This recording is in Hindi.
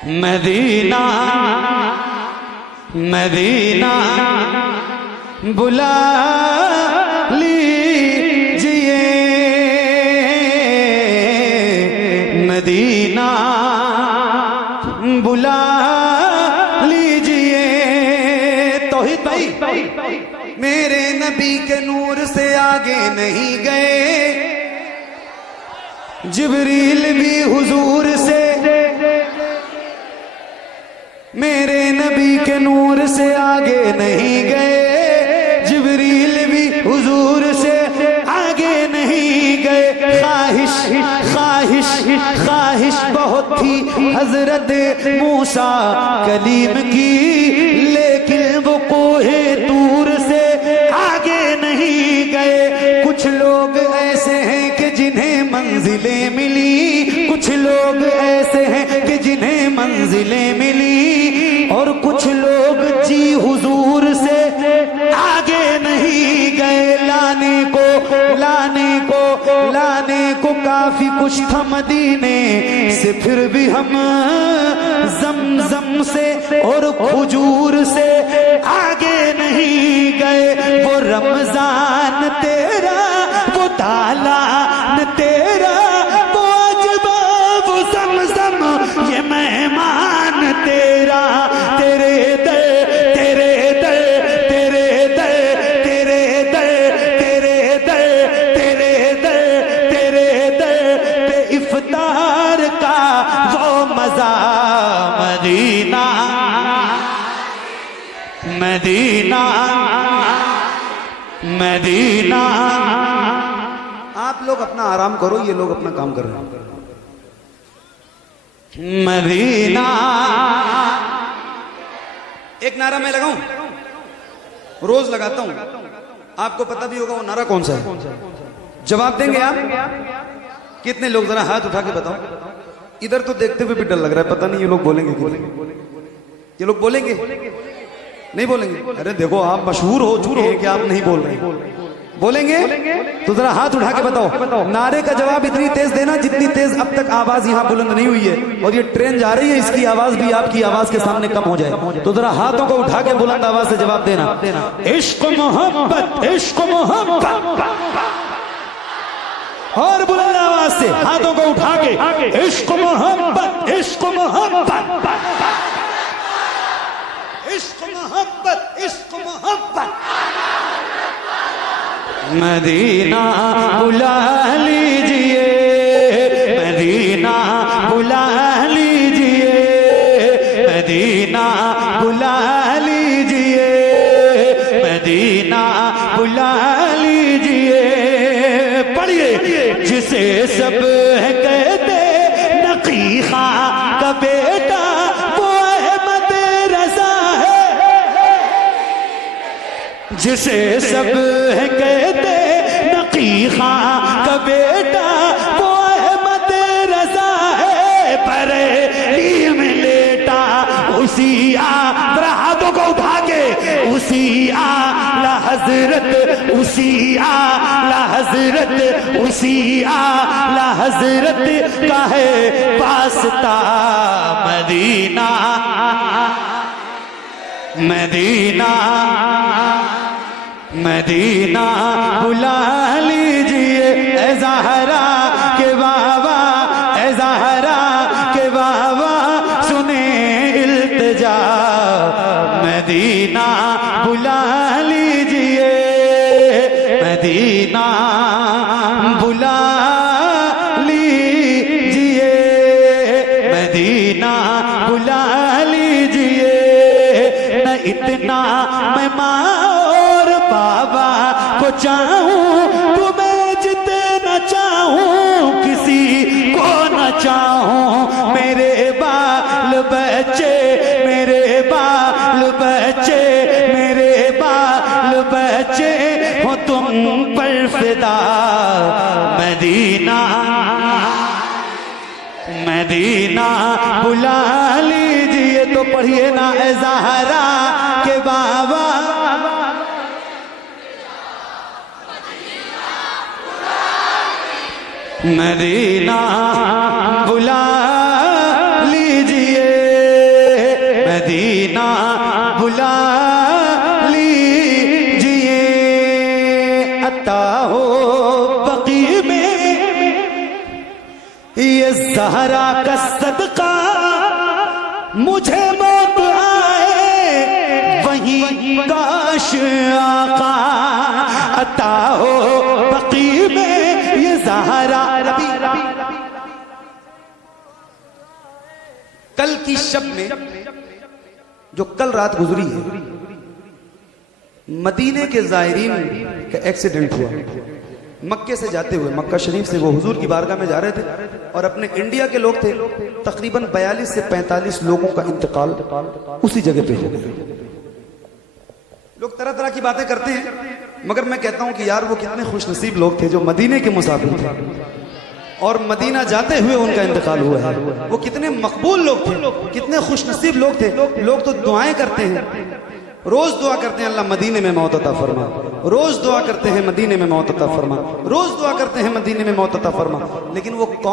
मदीना मदीना बुला लीजिए, मदीना बुला लीजिए। तौहीद भाई, मेरे नबी के नूर से आगे नहीं गए, जिब्रील भी हुजूर से, मेरे नबी के नूर से आगे नहीं गए, जिब्रील भी हुजूर से आगे नहीं गए। ख्वाहिश ख्वाहिश ख्वाहिश बहुत थी हजरत मूसा कलीम की, लेकिन वो कोहे तूर से आगे नहीं गए। कुछ लोग ऐसे हैं कि जिन्हें मंजिलें मिली, कुछ लोग ऐसे हैं कि जिन्हें मंजिलें मिली, और कुछ लोग जी हुजूर से आगे नहीं गए। लाने को काफी कुछ था मदीने से, फिर भी हम जमजम से और खुजूर से आगे नहीं गए। वो रमजान तेरा, वो दालान तेरा, वो अजबा, वो जमजम, ये मेहमान तेरा। तेरे दर तेरे दर तेरे दर तेरे दर तेरे दर तेरे दर तेरे दर पे इफ्तार का वो मजा। Medina Medina Medina. आप लोग अपना आराम करो, ये लोग अपना काम कर रहे हैं। मदीना। एक नारा मैं लगाऊं, रोज लगाता हूं, आपको पता भी होगा वो नारा कौन सा है। जवाब देंगे आप? कितने लोग? जरा हाथ उठा के बताओ। इधर तो देखते हुए भी डर लग रहा है, पता नहीं ये लोग बोलेंगे कि ये लोग बोलेंगे नहीं बोलेंगे। अरे देखो, आप मशहूर हो चुके हैं कि आप नहीं बोल रहे। बोलेंगे तो जरा हाथ उठा के बताओ। नारे का जवाब इतनी तेज देना जितनी तेज अब तक आवाज यहाँ बुलंद नहीं हुई है, और ये ट्रेन जा रही है, इसकी आवाज भी आपकी आवाज के सामने कम हो जाए। तो जरा हाथों को उठा के बुलंद आवाज से जवाब देना। इश्क मोहब्बत, इश्क मोहब्बत, और बुलंद आवाज से हाथों को उठा के इश्क मोहब्बत, इश्क मोहब्बत, इश्क मोहब्बत, इश्क मोहब्बत। मदीना बुला लीजिए, मदीना बुला लीजिए, मदीना बुला लीजिए, मदीना बुला लीजिए। पढ़िए। जिसे सब कहते नकी खां का बेटा, वो अहमद रजा है। जिसे सब कहते नकी खां का बेटा, वो अहमद रजा है। बरेली में लेटा उसी हाथों को उठा के, उसी आला हजरत, उसी आला हजरत, उसी आला हजरत का है वास्ता। मदीना मदीना मदीना बुला लीजिए। ए ज़हरा के बाबा, ए ज़हरा के बाबा, सुने इल्तिजा। मदीना बुला लीजिए, मदीना बुला लीजिए, मदीना बुला लीजिए। न इतना मैं माँ और बाबा को चाहूं, तुम्हें जितना चाहूं, किसी को न चाहूं। मेरे बाल बच्चे, मेरे बाल बच्चे, मेरे बाल बच्चे हो तुम पर फिदा। मदीना मदीना बुला लीजिए। तो पढ़िए ना, ए ज़हरा के बाबा, मदीना बुला लीजिए। का सदका मुझे मौत आए वहीं काश आका अता हो बकी में ये ज़हरा। कल की शब में जो कल रात गुजरी है, मदीने के ज़ायरीन का एक्सीडेंट हुआ। मक्के से जाते हुए, मक्का शरीफ से वो हुजूर की बारगाह में जा रहे थे और अपने इंडिया के लोग थे, तकरीबन 42 से 45 लोगों का इंतकाल उसी जगह पे हो गया। लोग तरह तरह की बातें करते हैं, मगर मैं कहता हूं कि यार वो कितने खुशनसीब लोग थे जो मदीने के मुसाफिर थे और मदीना जाते हुए उनका इंतकाल हुआ है। वो कितने मकबूल लोग थे, कितने खुशनसीब लोग थे। लोग तो दुआएं करते हैं, रोज दुआ करते हैं अल्लाह मदीने में मौत अता फरमा, रोज दुआ करते हैं मदीने में मौत अता फरमा, रोज दुआ करते हैं मदीने में मौत अता फरमा, लेकिन वो